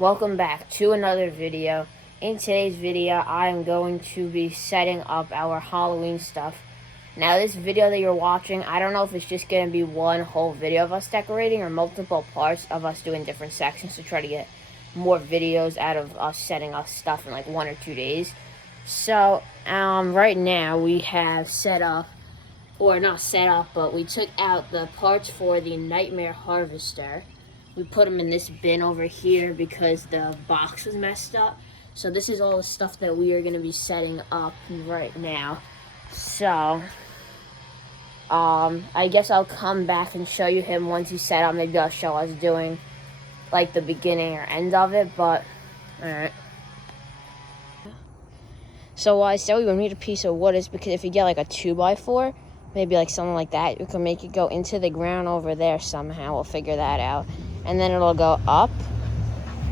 Welcome back to another video. In today's video, I am going to be setting up our Halloween stuff. Now, this video that you're watching, I don't know if it's just going to be one whole video of us decorating or multiple parts of us doing different sections to try to get more videos out of us setting up stuff in like 1 or 2 days. So, right now we have set up, or not set up, but we took out the parts for the Nightmare Harvester. We put them in this bin over here because the box was messed up. So this is all the stuff that we are going to be setting up right now. So, I guess I'll come back and show you him once he's set up. Maybe I'll show us doing, like, the beginning or end of it, but, alright. So why I said we would need a piece of wood is because if you get, like, a 2x4, maybe, like, something like that, you can make it go into the ground over there somehow. We'll figure that out. And then it'll go up,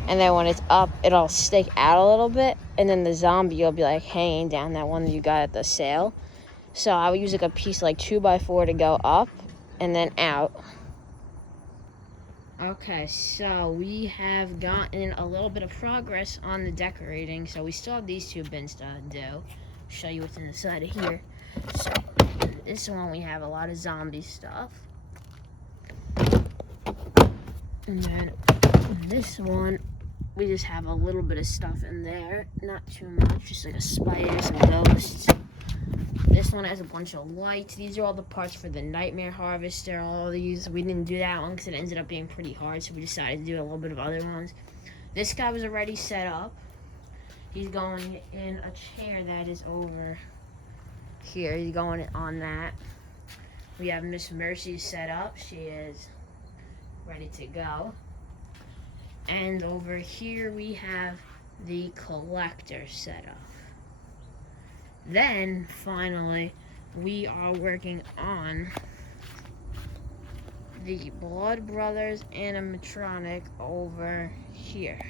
and then when it's up, it'll stick out a little bit, and then the zombie will be like hanging down, that one that you got at the sale. So I would use like a piece like 2x4 to go up and then out. Okay, so we have gotten a little bit of progress on the decorating. So we still have these 2 bins to do. I'll show you what's inside of here. So this one we have a lot of zombie stuff. And then this one, we just have a little bit of stuff in there. Not too much, just like a spider, some ghosts. This one has a bunch of lights. These are all the parts for the Nightmare Harvester. All these, we didn't do that one because it ended up being pretty hard, so we decided to do a little bit of other ones. This guy was already set up. He's going in a chair that is over here. He's going on that. We have Miss Mercy set up. She is ready to go. And over here we have the collector set up. Then finally we are working on the Blood Brothers animatronic over here.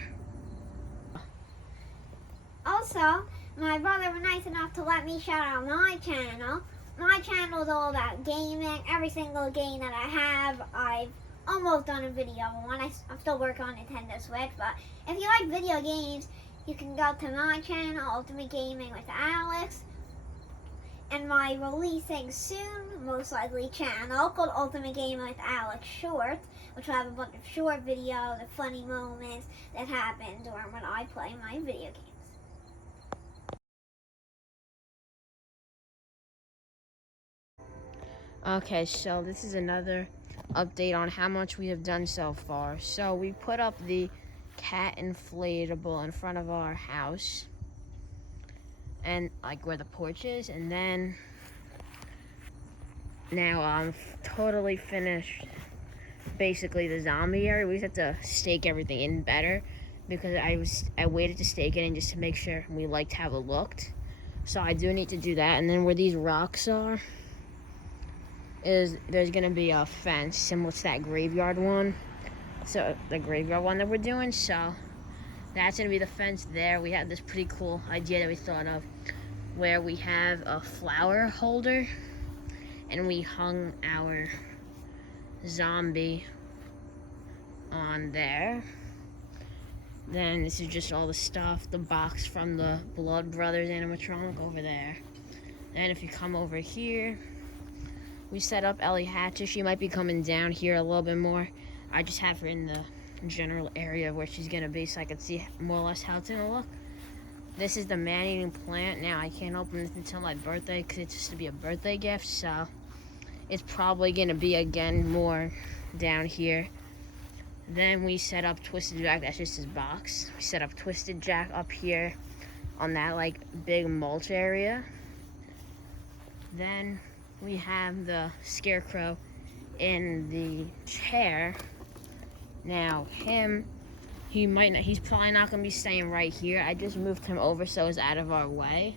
Also, my brother was nice enough to let me shout out my channel. My channel is all about gaming. Every single game that I have, I've almost done a video on. I'm still working on Nintendo Switch, but if you like video games, you can go to my channel, Ultimate Gaming with Alex, and my releasing soon, most likely channel called Ultimate Gaming with Alex Short, which will have a bunch of short videos of funny moments that happen during when I play my video games. Okay, so this is another update on how much we have done so far. So we put up the cat inflatable in front of our house, and like where the porch is, and then now I'm totally finished basically the zombie area. We just have to stake everything in better because I waited to stake it in just to make sure we liked how it looked. So I do need to do that. And then where these rocks are is there's gonna be a fence similar to that graveyard one. So the graveyard one that we're doing, so that's gonna be the fence there. We had this pretty cool idea that we thought of where we have a flower holder and we hung our zombie on there. Then this is just all the stuff, the box from the Blood Brothers animatronic over there. Then if you come over here, we set up Ellie Hatcher. She might be coming down here a little bit more. I just have her in the general area where she's gonna be so I can see more or less how it's gonna look. This is the man-eating plant. Now I can't open this until my birthday because it's just to be a birthday gift, so it's probably gonna be again more down here. Then we set up Twisted Jack. That's just his box. We set up Twisted Jack up here on that like big mulch area. Then we have the Scarecrow in the chair. Now he's probably not gonna be staying right here. I just moved him over so it's out of our way.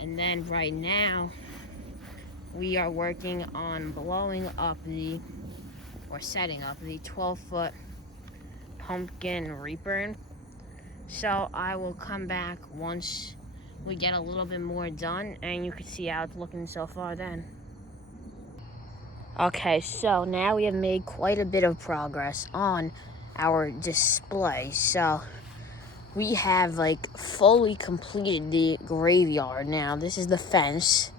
And then right now we are working on setting up the 12-foot pumpkin reaper. So I will come back once we get a little bit more done and you can see how it's looking so far then. Okay, so now we have made quite a bit of progress on our display. So we have like fully completed the graveyard. Now this is the fence.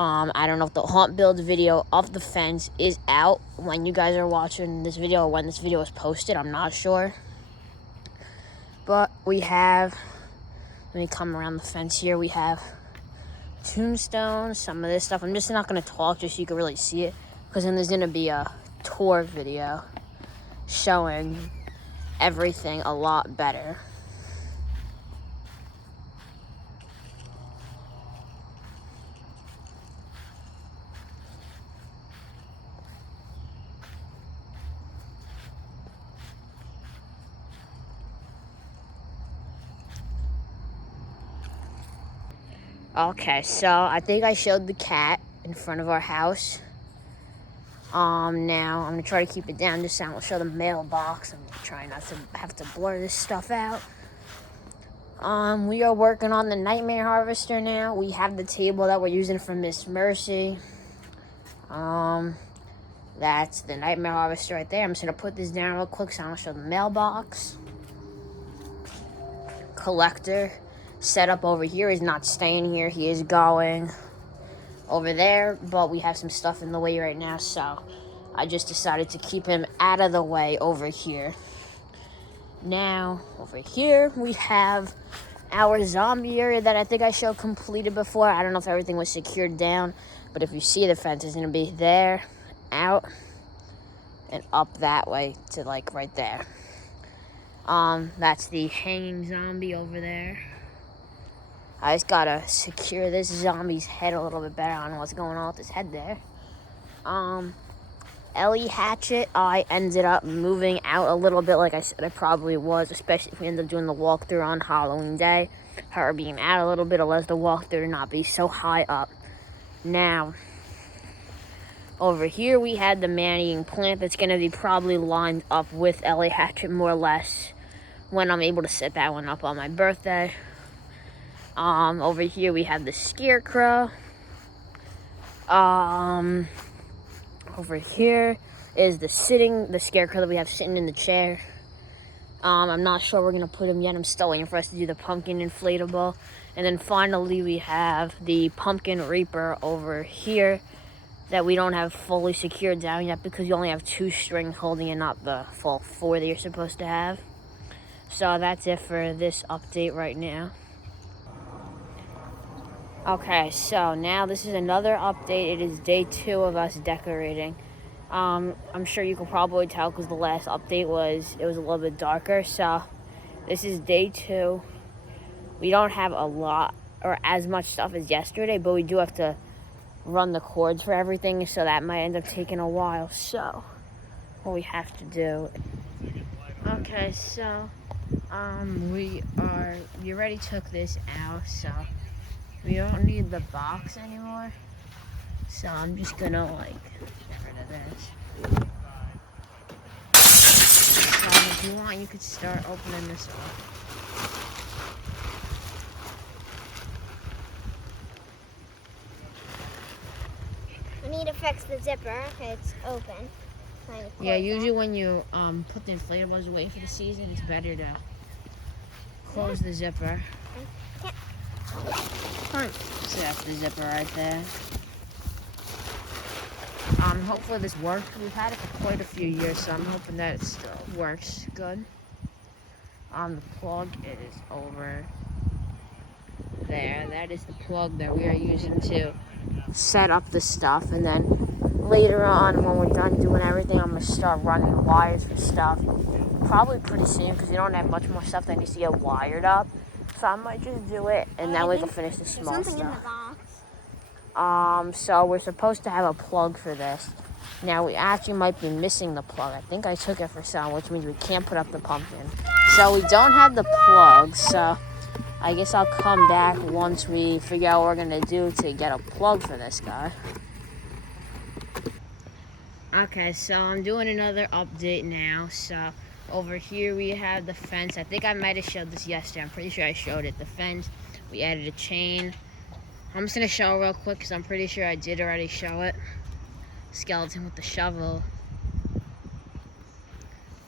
I don't know if the haunt build video of the fence is out when you guys are watching this video or when this video is posted. I'm not sure. But we have, let me come around the fence here. We have tombstones, some of this stuff. I'm just not going to talk just so you can really see it, because then there's going to be a tour video showing everything a lot better. Okay, so I think I showed the cat in front of our house. Now I'm gonna try to keep it down just so I don't show the mailbox. I'm trying not to have to blur this stuff out. We are working on the nightmare harvester now. We have the table that we're using for Miss Mercy. That's the nightmare harvester right there. I'm just gonna put this down real quick so I don't show the mailbox. Collector setup over here is not staying here. He is going over there, but we have some stuff in the way right now, so I just decided to keep him out of the way over here. Now, over here, we have our zombie area that I think I showed completed before. I don't know if everything was secured down, but if you see, the fence is going to be there, out, and up that way to, like, right there. That's the hanging zombie over there. I just gotta secure this zombie's head a little bit better. I don't know what's going on with his head there. Ellie Hatchet, I ended up moving out a little bit, like I said I probably was, especially if we end up doing the walkthrough on Halloween Day. Her being out a little bit allows the walkthrough to not be so high up. Now, over here we had the man-eating plant that's going to be probably lined up with Ellie Hatchet more or less when I'm able to set that one up on my birthday. Over here we have the Scarecrow. Over here is the Scarecrow that we have sitting in the chair. I'm not sure we're gonna put him yet. I'm still waiting for us to do the pumpkin inflatable. And then finally we have the pumpkin reaper over here that we don't have fully secured down yet because you only have 2 strings holding it, not the full 4 that you're supposed to have. So that's it for this update right now. Okay, so now this is another update. It is day 2 of us decorating. I'm sure you can probably tell because the last update was a little bit darker. So this is day 2. We don't have a lot or as much stuff as yesterday, but we do have to run the cords for everything, so that might end up taking a while. So what we have to do. Okay, so we already took this out, so we don't need the box anymore. So I'm just gonna like get rid of this. So if you want, you could start opening this up. I need to fix the zipper. It's open. Yeah, usually when you put the inflatables away for the season, it's better to close the zipper. Fine. So that's the zipper right there. Hopefully this works. We've had it for quite a few years, so I'm hoping that it still works good. The plug is over there. That is the plug that we are using to set up the stuff, and then later on when we're done doing everything, I'm going to start running wires for stuff. Probably pretty soon because we don't have much more stuff that needs to get wired up. So I might just do it, and then we can finish the small stuff. In the box. So we're supposed to have a plug for this. Now we actually might be missing the plug. I think I took it for some, which means we can't put up the pumpkin. So we don't have the plug, so I guess I'll come back once we figure out what we're gonna do to get a plug for this guy. Okay, so I'm doing another update now. So over here we have the fence. I think I might have showed this yesterday. I'm pretty sure I showed it. The fence, we added a chain. I'm just gonna show it real quick because I'm pretty sure I did already show it. Skeleton with the shovel.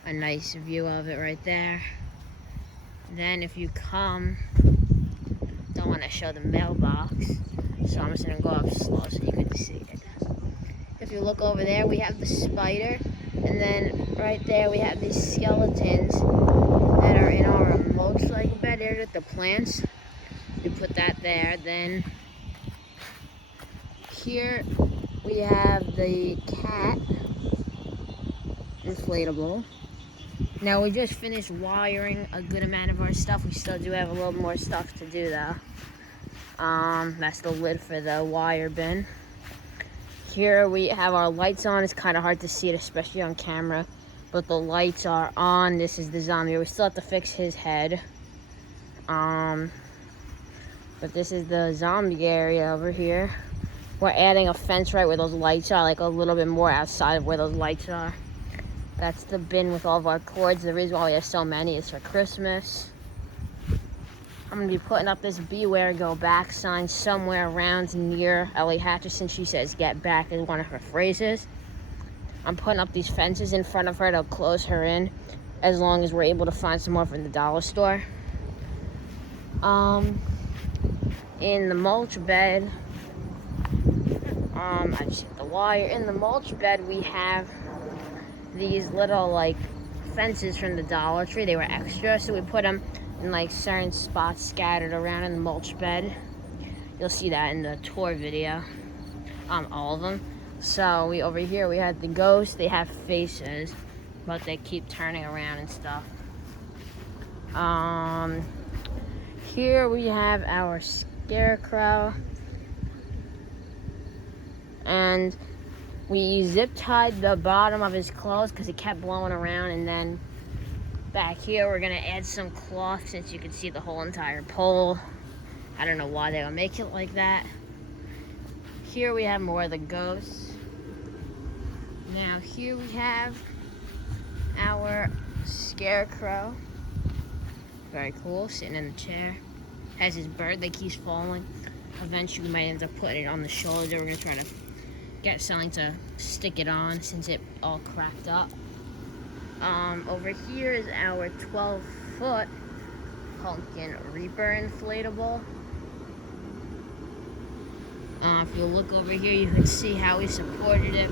a nice view of it right there. Then if you come, don't want to show the mailbox, so I'm just going to go up slow so you can see it. If you look over there, we have the spider, and then right there we have these skeletons that are in our mulch-like bed here with the plants. We put that there. Then here we have the cat, Inflatable. Now we just finished wiring a good amount of our stuff. We still do have a little more stuff to do though. That's the lid for the wire bin. Here we have our lights on. It's kind of hard to see it, especially on camera, but the lights are on. This is the zombie. We still have to fix his head. But this is the zombie area over here. We're adding a fence right where those lights are, like a little bit more outside of where those lights are. That's the bin with all of our cords. The reason why we have so many is for Christmas. I'm going to be putting up this beware go back sign somewhere around near Ellie Hatcherson. She says get back is one of her phrases. I'm putting up these fences in front of her to close her in as long as we're able to find some more from the dollar store. In the mulch bed, I just hit the wire. In the mulch bed we have these little like fences from the Dollar Tree. They were extra, so we put them in like certain spots scattered around in the mulch bed. You'll see that in the tour video. All of them. So over here we had the ghosts. They have faces, but they keep turning around and stuff. Here we have our Scarecrow, and we zip tied the bottom of his clothes because he kept blowing around. And then back here we're gonna add some cloth since you can see the whole entire pole. I don't know why they would make it like that. Here we have more of the ghosts. Now here we have our Scarecrow. Very cool, sitting in the chair. Has his bird that keeps falling. Eventually we might end up putting it on the shoulder. We're gonna try to get something to stick it on since it all cracked up. Over here is our 12-foot pumpkin reaper inflatable. If you look over here, you can see how we supported it.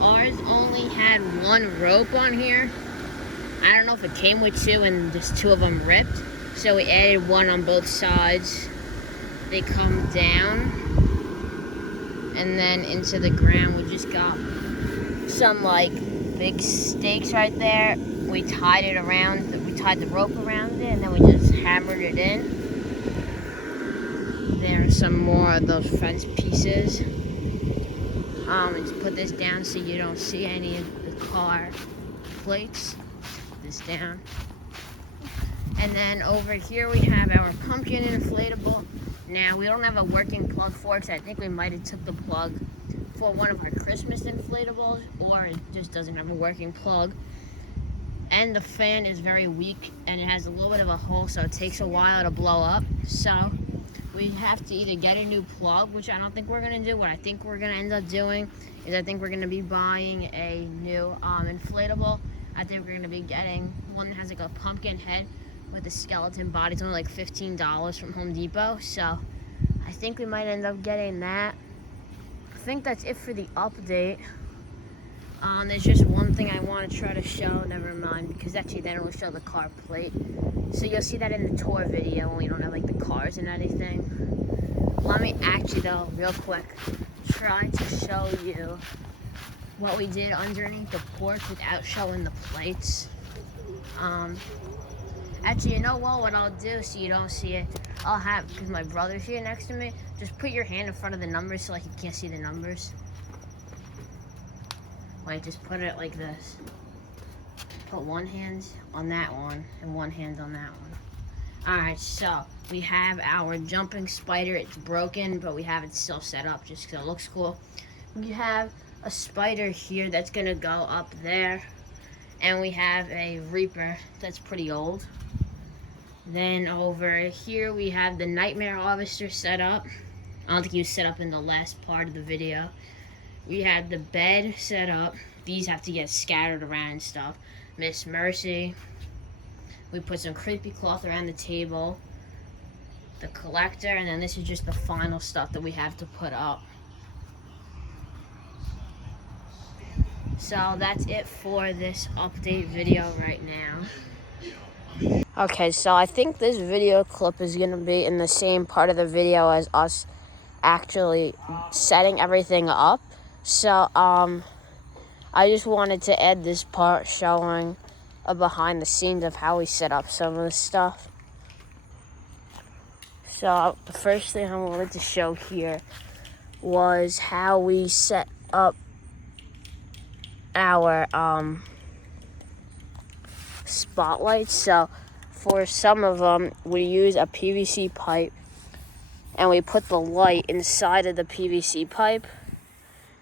Ours only had one rope on here. I don't know if it came with two and just two of them ripped, so we added one on both sides. They come down and then into the ground. We just got some like big stakes right there. We tied it around, we tied the rope around it, and then we just hammered it in. There are some more of those fence pieces. Just put this down so you don't see any of the car plates. Put this down. And then over here we have our pumpkin inflatable. Now we don't have a working plug for it, so I think we might have took the plug for one of our Christmas inflatables, or it just doesn't have a working plug. And the fan is very weak and it has a little bit of a hole, so it takes a while to blow up. So we have to either get a new plug, which I don't think we're gonna do. What I think we're gonna end up doing is I think we're gonna be buying a new inflatable. I think we're gonna be getting one that has like a pumpkin head with a skeleton body. It's only like $15 from Home Depot, so I think we might end up getting that. I think that's it for the update. There's just one thing I want to try to show. Never mind, because actually then it will show the car plate. So you'll see that in the tour video when we don't have like the cars and anything. Let me actually though, real quick, try to show you what we did underneath the porch without showing the plates. Actually, you know what I'll do so you don't see it, I'll have, because my brother's here next to me, just put your hand in front of the numbers so like you can't see the numbers. Like, just put it like this. Put one hand on that one and one hand on that one. Alright, so we have our jumping spider. It's broken, but we have it still set up just because it looks cool. We have a spider here that's going to go up there. And we have a reaper that's pretty old. Then over here we have the nightmare harvester set up. I don't think he was set up in the last part of the video. We had the bed set up. These have to get scattered around and stuff. Miss Mercy. We put some creepy cloth around the table, the collector, and then this is just the final stuff that we have to put up. So that's it for this update video right now. Okay, so I think this video clip is going to be in the same part of the video as us actually setting everything up. So, I just wanted to add this part showing a behind the scenes of how we set up some of this stuff. So, the first thing I wanted to show here was how we set up our spotlights. So for some of them, we use a PVC pipe and we put the light inside of the PVC pipe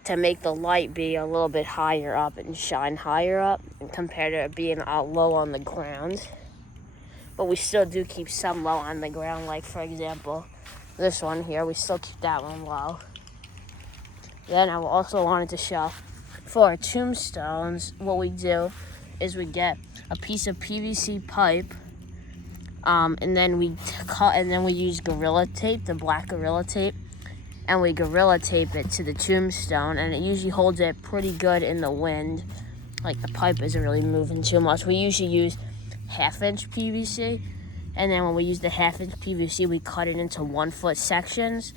to make the light be a little bit higher up and shine higher up compared to it being out low on the ground. But we still do keep some low on the ground, like for example this one here, we still keep that one low. Then I also wanted to show for our tombstones, what we do is we get a piece of PVC pipe, and then we cut, and then we use Gorilla Tape, the black Gorilla Tape, and we Gorilla Tape it to the tombstone, and it usually holds it pretty good in the wind. Like the pipe isn't really moving too much. We usually use 1/2-inch PVC, and then when we use the 1/2-inch PVC, we cut it into 1-foot sections,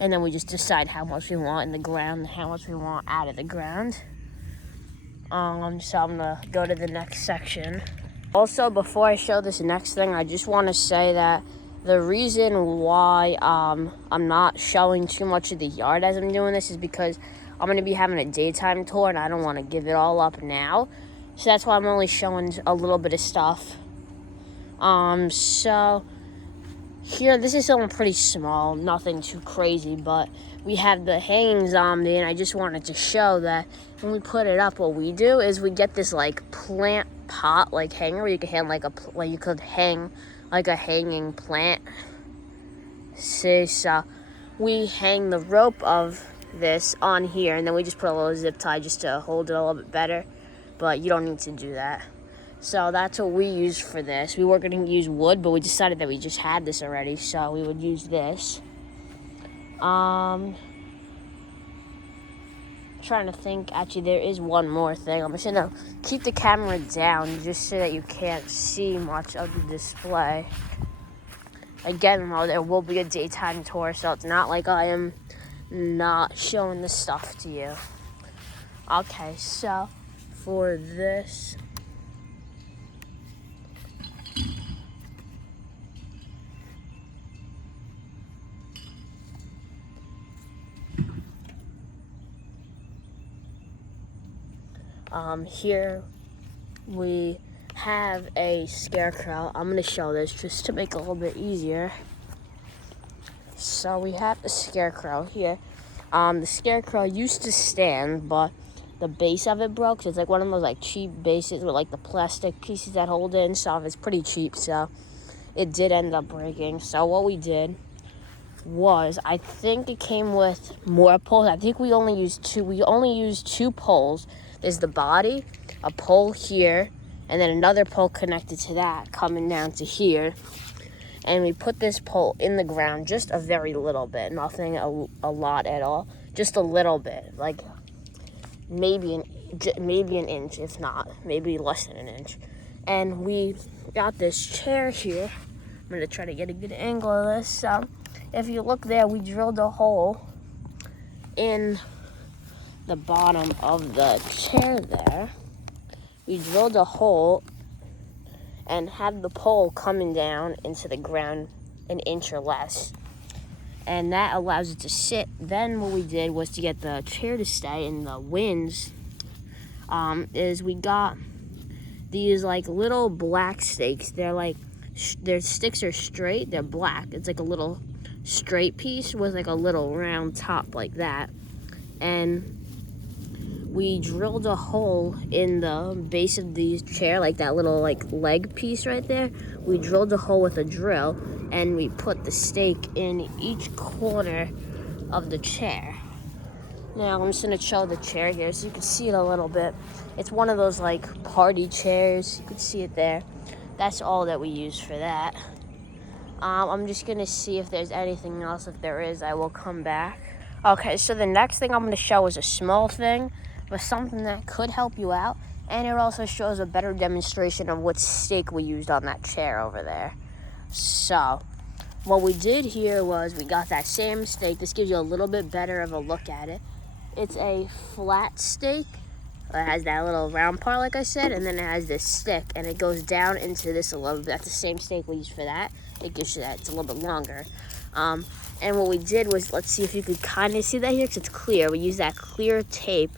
and then we just decide how much we want in the ground and how much we want out of the ground. So I'm gonna go to the next section. Also, before I show this next thing, I just want to say that the reason why I'm not showing too much of the yard as I'm doing this is because I'm gonna be having a daytime tour and I don't want to give it all up now. So that's why I'm only showing a little bit of stuff. So here, this is something pretty small, nothing too crazy, but we have the hanging zombie, and I just wanted to show that when we put it up, what we do is we get this like plant pot, like hanger, where you can hang you could hang like a hanging plant. See, so we hang the rope of this on here, and then we just put a little zip tie just to hold it a little bit better, but you don't need to do that. So that's what we use for this. We were going to use wood, but we decided that we just had this already, so we would use this. Trying to think, actually there is one more thing. I'm just going to keep the camera down just so that you can't see much of the display. Again, though, there will be a daytime tour, so it's not like I am not showing the stuff to you. Okay, so for this, here we have a scarecrow. I'm going to show this just to make it a little bit easier. So we have a scarecrow here. The scarecrow used to stand, but the base of it broke. So it's like one of those like cheap bases with like the plastic pieces that hold it and stuff. It's pretty cheap, so it did end up breaking. So what we did was, I think it came with more poles. I think we only used two. We only used 2 poles. There's the body, a pole here, and then another pole connected to that coming down to here. And we put this pole in the ground just a very little bit, nothing a lot at all, just a little bit, like maybe an inch, if not, maybe less than an inch. And we got this chair here. I'm gonna try to get a good angle of this. So if you look there, we drilled a hole in the bottom of the chair there. We drilled a hole and had the pole coming down into the ground an inch or less, and that allows it to sit. Then what we did was, to get the chair to stay in the winds, is we got these like little black stakes. They're like, their sticks are straight, they're black. It's like a little straight piece with like a little round top like that, and we drilled a hole in the base of the chair, like that little like leg piece right there. We drilled a hole with a drill, and we put the stake in each corner of the chair. Now I'm just gonna show the chair here so you can see it a little bit. It's one of those like party chairs. You can see it there. That's all that we use for that. I'm just gonna see if there's anything else. If there is, I will come back. Okay, so the next thing I'm gonna show is a small thing, but something that could help you out. And it also shows a better demonstration of what stake we used on that chair over there. So, what we did here was we got that same stake. This gives you a little bit better of a look at it. It's a flat stake. It has that little round part, like I said, and then it has this stick, and it goes down into this a little bit. That's the same stake we used for that. It gives you that. It's a little bit longer. And what we did was, let's see if you could kind of see that here, because it's clear. We use that clear tape.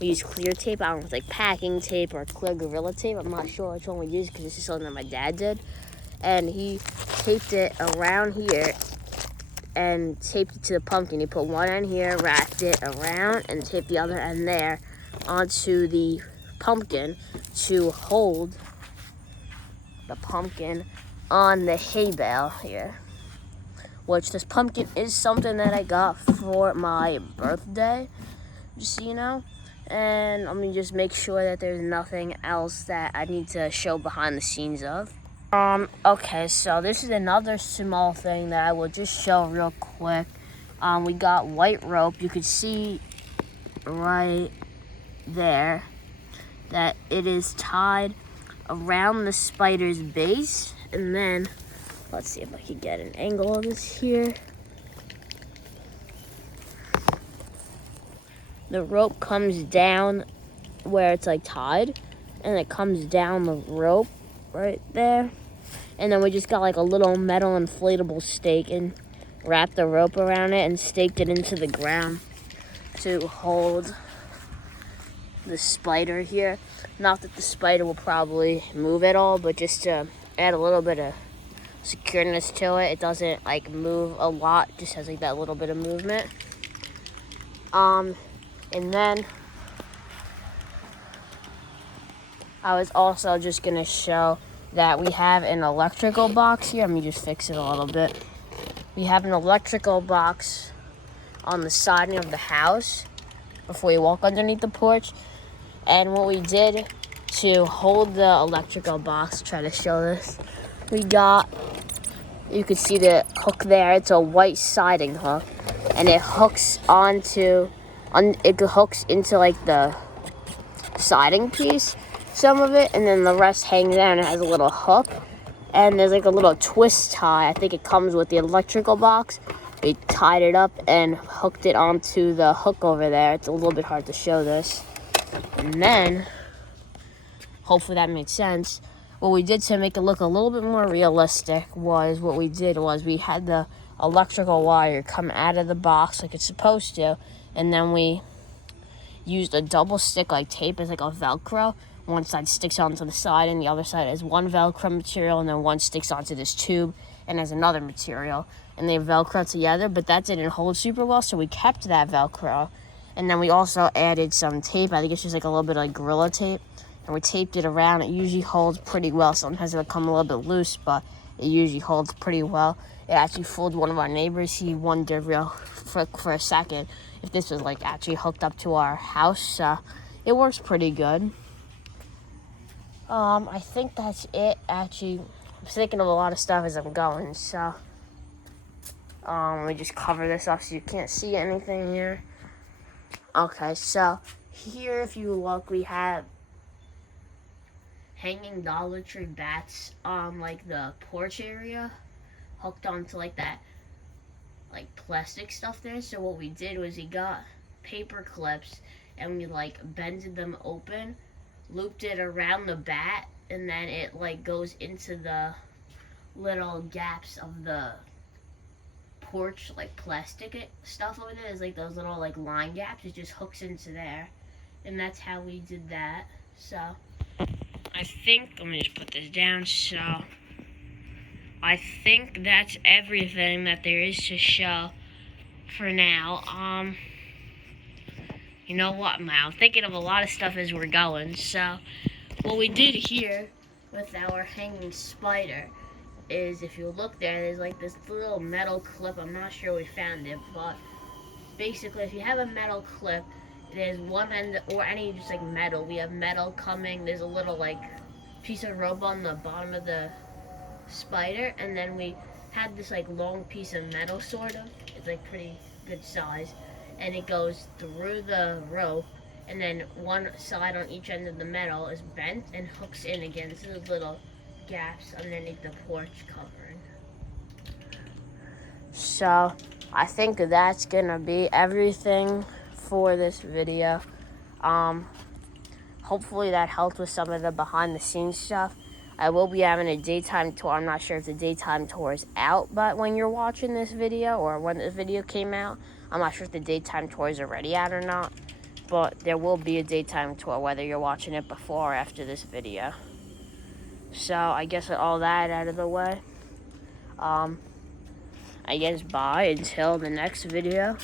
We use clear tape. I don't know if it's like packing tape or clear Gorilla tape. I'm not sure which one we used, because this is something that my dad did. And he taped it around here and taped it to the pumpkin. He put one end here, wrapped it around, and taped the other end there onto the pumpkin to hold the pumpkin on the hay bale here. Which this pumpkin is something that I got for my birthday, just so you know. And let me just make sure that there's nothing else that I need to show behind the scenes of. Okay, so this is another small thing that I will just show real quick. We got white rope. You can see right there that it is tied around the spider's base. And then, let's see if I can get an angle of this here. The rope comes down where it's like tied, and it comes down the rope right there. And then we just got like a little metal inflatable stake and wrapped the rope around it and staked it into the ground to hold the spider here. Not that the spider will probably move at all, but just to add a little bit of secureness to it. It doesn't like move a lot, just has like that little bit of movement. And then I was also just gonna show that we have an electrical box here. Let me just fix it a little bit. We have an electrical box on the siding of the house before you walk underneath the porch. And what we did to hold the electrical box, try to show this, we got, you could see the hook there. It's a white siding hook, and it hooks it hooks into like the siding piece, some of it, and then the rest hangs down. It has a little hook, and there's like a little twist tie. I think it comes with the electrical box. We tied it up and hooked it onto the hook over there. It's a little bit hard to show this. And then, hopefully that made sense. What we did to make it look a little bit more realistic was we had the electrical wire come out of the box like it's supposed to, and then we used a double stick like tape as like a Velcro. One side sticks onto the side, and the other side has one Velcro material, and then one sticks onto this tube and has another material. And they Velcro together, but that didn't hold super well, so we kept that Velcro. And then we also added some tape. I think it's just like a little bit of like Gorilla tape. And we taped it around. It usually holds pretty well. Sometimes it'll come a little bit loose, but it usually holds pretty well. It actually fooled one of our neighbors. He wondered for a second if this was like actually hooked up to our house. It works pretty good. I think that's it. Actually, I'm thinking of a lot of stuff as I'm going. So, let me just cover this up so you can't see anything here. Okay, so here, if you look, we have hanging Dollar Tree bats on like the porch area, hooked onto like that like plastic stuff there. So what we did was we got paper clips and we like bended them open, looped it around the bat, and then it like goes into the little gaps of the porch, like plastic stuff over there. There's like those little like line gaps. It just hooks into there, and that's how we did that. So I think, let me just put this down. So I think that's everything that there is to show for now. You know what, I'm thinking of a lot of stuff as we're going. So what we did here with our hanging spider is, if you look there, there's like this little metal clip. I'm not sure we found it, but basically, if you have a metal clip, there's one end, or any just like metal. We have metal coming. There's a little like piece of rope on the bottom of the spider, and then we had this like long piece of metal, sort of. It's like pretty good size, and it goes through the rope, and then one side on each end of the metal is bent and hooks in against those little gaps underneath the porch covering. So I think that's gonna be everything for this video. Hopefully that helped with some of the behind the scenes stuff. I will be having a daytime tour. I'm not sure if the daytime tour is out, but when you're watching this video or when the video came out, I'm not sure if the daytime tour is already out or not. But there will be a daytime tour whether you're watching it before or after this video. So I guess with all that out of the way, I guess bye until the next video.